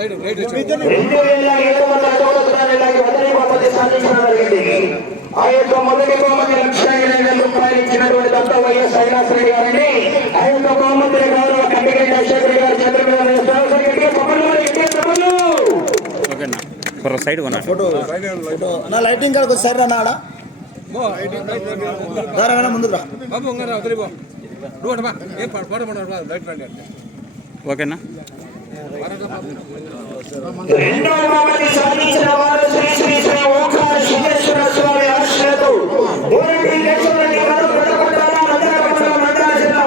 ఆ యొక్క మొదటి బహుమతి 1,50,000 రూపాయలు ఇచ్చినటువంటి దత్త వైఎస్ అవినాష్ రెడ్డి గారిని ఆ యొక్క బహుమతిని గౌరవ కంటిరెడ్డి అశోక్ రెడ్డి గారి చేతుల మీద లైటింగ్ కాడికి వచ్చారు అన్న ఆడ ముందుకు రా ఓకేనా రెండో బహుమతి సాధించిన వారు శ్రీ శ్రీ శ్రీ ఓంకార శివేశ్వర స్వామి ఆశ్రయతో ఊరంటి లక్ష్మణరెడ్డి గారు పెద్దకొండాల మండల జిల్లా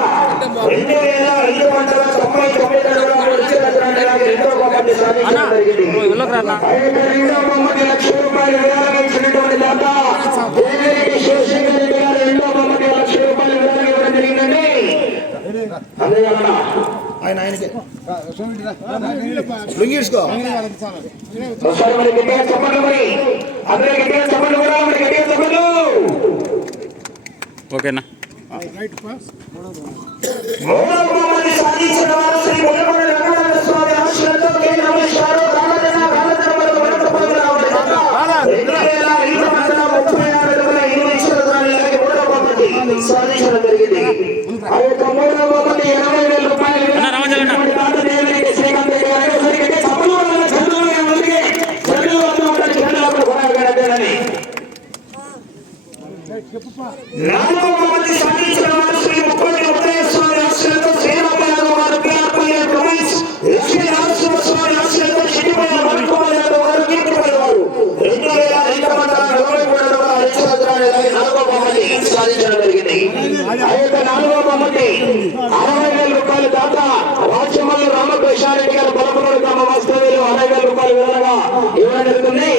2,599 రెండో బహుమతి సాధించడం జరిగింది. రెండో బహుమతి ₹1,00,000 విరాళం ఇచ్చినటువంటి దాత దేవిరెడ్డి శివశంకర్ రెడ్డి గారు రెండో బహుమతి ₹1,00,000 విరాళం ఇవ్వడం జరిగిందండి. అందువలన ఆయనకి లుంగిసుకో ఓకేనా సాధించడం జరిగింది. ఆ యొక్క మూడవ బహుమతి ₹80,000 నాలుగో బహుమతి సాధించిన వారు శ్రీ ముక్కోటి ఉదయస్వామి ఆశ్రయంతో శ్రీరామయాదవ్ గారు పిఆర్పల్లి ప్రొవిన్స్ లక్ష్మీ నరసింహస్వామి ఆశ్రయంతో చిట్టిపల్లి వరకుమార్ యాదవ్ గారు కీర్తిపల్లి వారు 2,543 నాలుగో బహుమతి సాధించడం జరిగింది. ఆ యొక్క నాలుగో బహుమతి ₹60,000 దాత రాజ్యమల్లి రామకృష్ణారెడ్డి గారు బలపూర్ గ్రామ వాస్తవ్యులు ₹60,000 వివరంగా ఇవ్వడం జరుగుతుంది.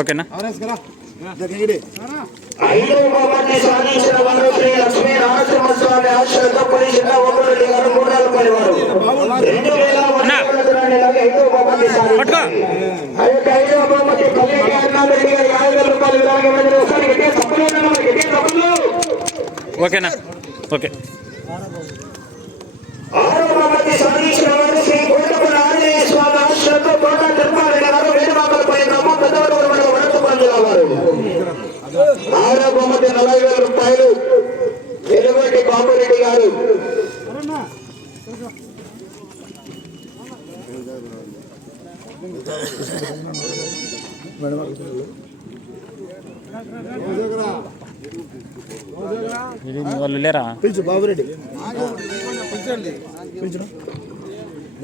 ఓకేనా ఐదో బహుమతి సాధించిన వారు శ్రీ లక్ష్మీ నరసింహస్వామి ఆశ్రయంతో పులి జిల్లా ఓపిరెడ్డి గారు ₹3,000 వారు 2,000 ఐదో బహుమతి సాధించారు. ఆ యొక్క ఐదో బహుమతి కళ్యాణరెడ్డి గారు ₹50,000 విరాళం ఇవ్వడం. ఒకసారి గట్టిగా తప్పులు. ఓకేనా ఓకే ఆరో బహుమతి సాధించిన వారు శ్రీ కోటపల్లి ఆంజనేయ స్వామి ఆశ్రయంతో కోట తిరుపారెడ్డి గారు వేణుమాకలపల్లి గ్రామం పెద్దవరూరు మండలం అనంతపురం జిల్లా వారు. ఆరో బహుమతి ₹40,000 వెలుగొండి బాబురెడ్డి గారు. వాళ్ళు లేరా పిలుచు బాబురెడ్డి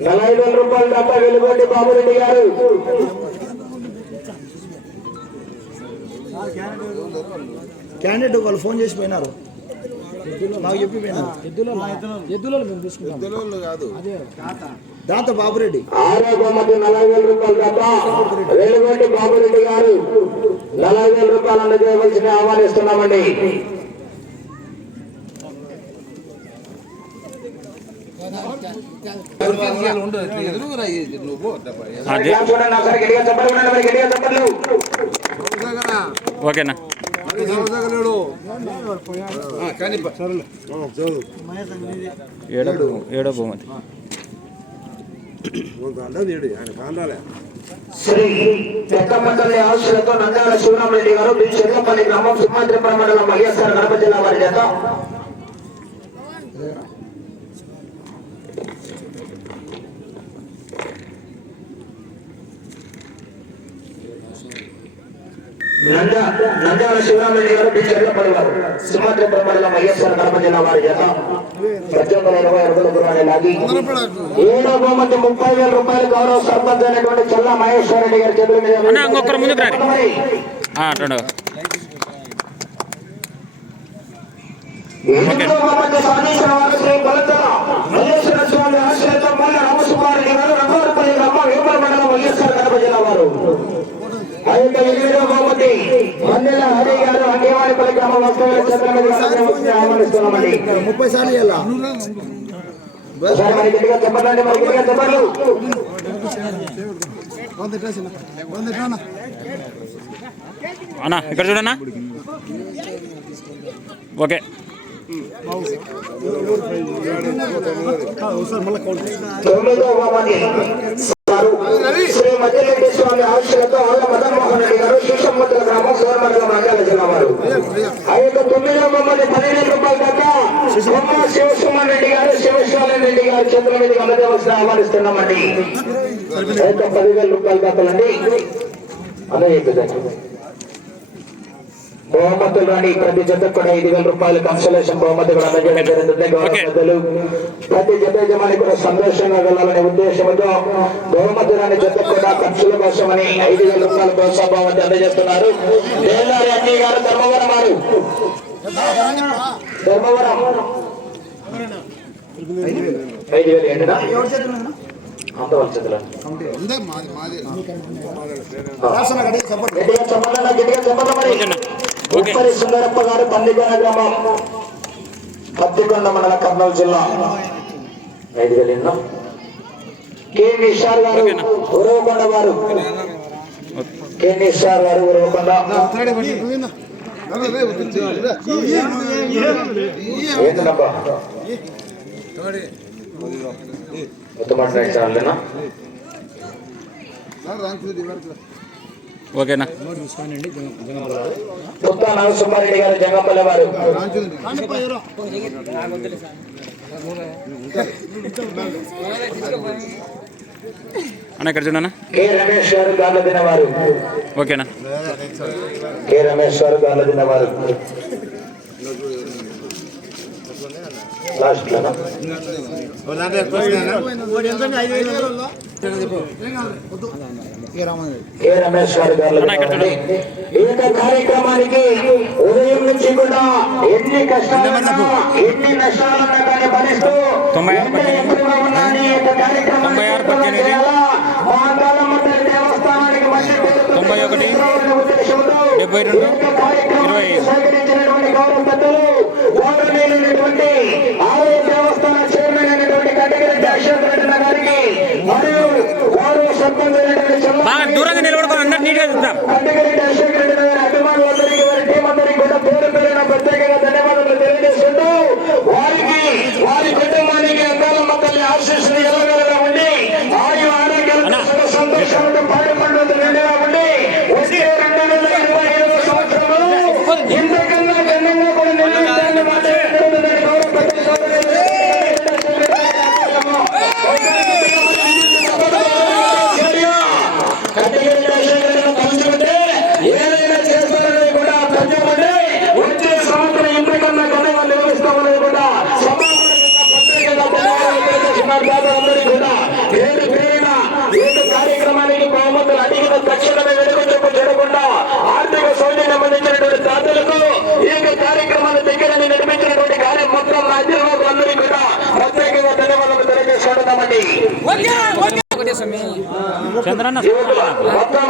₹40,000 తప్ప వెలుగొండి బాబురెడ్డి గారు. క్యాండిడేట్ వాళ్ళు ఫోన్ చేసి పోయినారు, నాకు చెప్పి పోయినారు. దాంతో బాబురెడ్డి. ఆరో బహుమతి ₹40,000 తప్ప వెలుగొండి బాబురెడ్డి గారు. ₹40,000 అందజేయవలసిన ఆహ్వానిస్తున్నామండి. ఓకేనా ఏడో బహుమతి శ్రీ పెద్దపల్లి ఆశ్రయంతో నంద్యాల శివరామరెడ్డి గారు చెర్లపల్లి గ్రామం సింహాద్రిపురం మండలం వైఎస్ఆర్ కడప జిల్లా వారి చేత నంద్యాల శివరామరెడ్డి గారు చెర్లపల్లి వారు సింహాద్రిపురం మండలం వైఎస్ఆర్ కడప జిల్లా వారి చేత 1820 అడుగుల దూరాన్ని లాగి ఏడో బహుమతి ₹30,000 గౌరవ సర్పంచ్ అయినటువంటి చల్లా మహేశ్వర రెడ్డి గారి చేతుల మీద సాధించిన వారు శ్రీ బలతల మల్లేశ్వర స్వామి ఆశ్రయంతో మల్ల రామసుబ్బారెడ్డి గారు రంగారపల్లి గ్రామం వేపల మండలం వైఎస్ఆర్ కడప జిల్లా వారు. ఆ యొక్క 8వ బహుమతి మల్లెల హరి గారు అంగేవారిపల్లి గ్రామ వాస్తవ్యుల చేతుల మీద ఆహ్వానిస్తున్నామండి. 30 సార్లు ఇవ్వాలా మరి గట్టిగా చెప్పండి, మరి గట్టిగా చెప్పండి. అన్నా ఇక్కడ చూడన్నా. ఓకే తొమ్మిదవ బహుమతి శ్రీ మధ్యరెడ్డి స్వామి ఆశీస్సులతో ఆళ్ళ మదన్మోహన్ రెడ్డి గారు శిక్షముద్ర గ్రామం గవర్నమెంట్ మండల జిల్లా వారు. ఆ యొక్క 9వ బహుమతి 15 రూపాయల దాకా బొమ్మ శివసుమన్ రెడ్డి గారు శివశివాలయం రెడ్డి గారు చేతుల మీదుగా అందజేయవలసిన ఆహ్వానిస్తున్నామండి. ఆ యొక్క 10,000 రూపాయల దాకాలండి అదే చెప్పేదాన్ని బహుమతులు అని ప్రతి జత కూడా 5,000 రూపాయలు కన్సలేషన్ బహుమతి కూడా అందజేయడం జరుగుతుంది. గౌరవలు ప్రతి జత యజమాని కూడా సంతోషంగా వెళ్ళాలనే ఉద్దేశంతో బహుమతులని జత కూడా ఖర్చుల కోసమని 5,000 రూపాయల ప్రోత్సాహ బహుమతి అందజేస్తున్నారు. దేవారి అన్ని గారు ధర్మవరం వారు ధర్మవరం 5,000 ఏంటా అంత వచ్చేది ఉప్పరి సుందరప్ప గారు పందికొండ గ్రామం పత్తికొండ మండల కర్నూలు జిల్లా 5,000. కె నిషార్ గారు ఉరవకొండ వారు కె నిషార్ గారు ఉరవకొండ ఏంటబ్బా మాట్లాడాలేనా ఓకేనా కొత్త నాగసుబ్బారెడ్డి గారు జంగంపల్లి వారు అన్న ఇక్కడ చూడన్నా కె రమేష్ గారు గార్ల తినవారు. ఓకేనా కె రమేష్ గారు గార్ల తినవారు లాస్ట్ లోనా కె రమేష్ గారు గార్ల తినవారు. ఈ యొక్క కార్యక్రమానికి ఉదయం నుంచి కూడా ఎన్ని కష్టాలన్నా ఎన్ని నష్టాలన్నా కానీ భరిస్తూ 96, 18, దేవస్థానానికి మంచి 91, 72, 25 ఆలయ దేవస్థాన చైర్మన్ అయినటువంటి కటిగిరెడ్డి అశోక్ రెడ్డి గారికి మరియు వారు సర్పంచ్ అయినటువంటి దూరంగా నిలబడుకొని అందరు నీట్గా చూద్దాం. కటిగిరెడ్డి అశోక్ రెడ్డి గారి అభిమానులందరికీ వారి టీం అందరికీ కూడా పేరు పేరున ప్రత్యేకంగా ధన్యవాదాలు తెలియజేసుకుంటూ వారికి వారి కుటుంబానికి అందాలమ్మ తల్లి ఆశీస్సులు ఎలాగలగా ఉండి ఆయు ఆరోగ్యాలతో సుఖ సంతోషాలతో పాడి పండుగ నిండుగా ఉండి వచ్చే 2025 సంవత్సరంలో ఇంతకన్నా ఘనంగా కూడా నిర్వహించాలని మాట్లాడుతుందని ఏదైనా చేస్తారనేది కూడా ప్రజలంటే వచ్చే సంవత్సరం ఇంతకన్నా ఘనంగా నిర్వహిస్తామనేది కూడా అందరికీ కూడా పేరు పేరున ఈ కార్యక్రమానికి బహుమతులు అడిగిన తక్షణమే వెనుకొంచెపు జరగకుండా ఆర్థిక సౌజన్యం అందించినటువంటి దాతలకు ఈ కార్యక్రమాల దగ్గరని నిర్మించినటువంటి కార్యం మొత్తం అందరికీ కూడా ప్రత్యేకంగా ధన్యవాదాలు తెలియజేసుకుంటున్నామండి. చంద్రన్న మొత్తం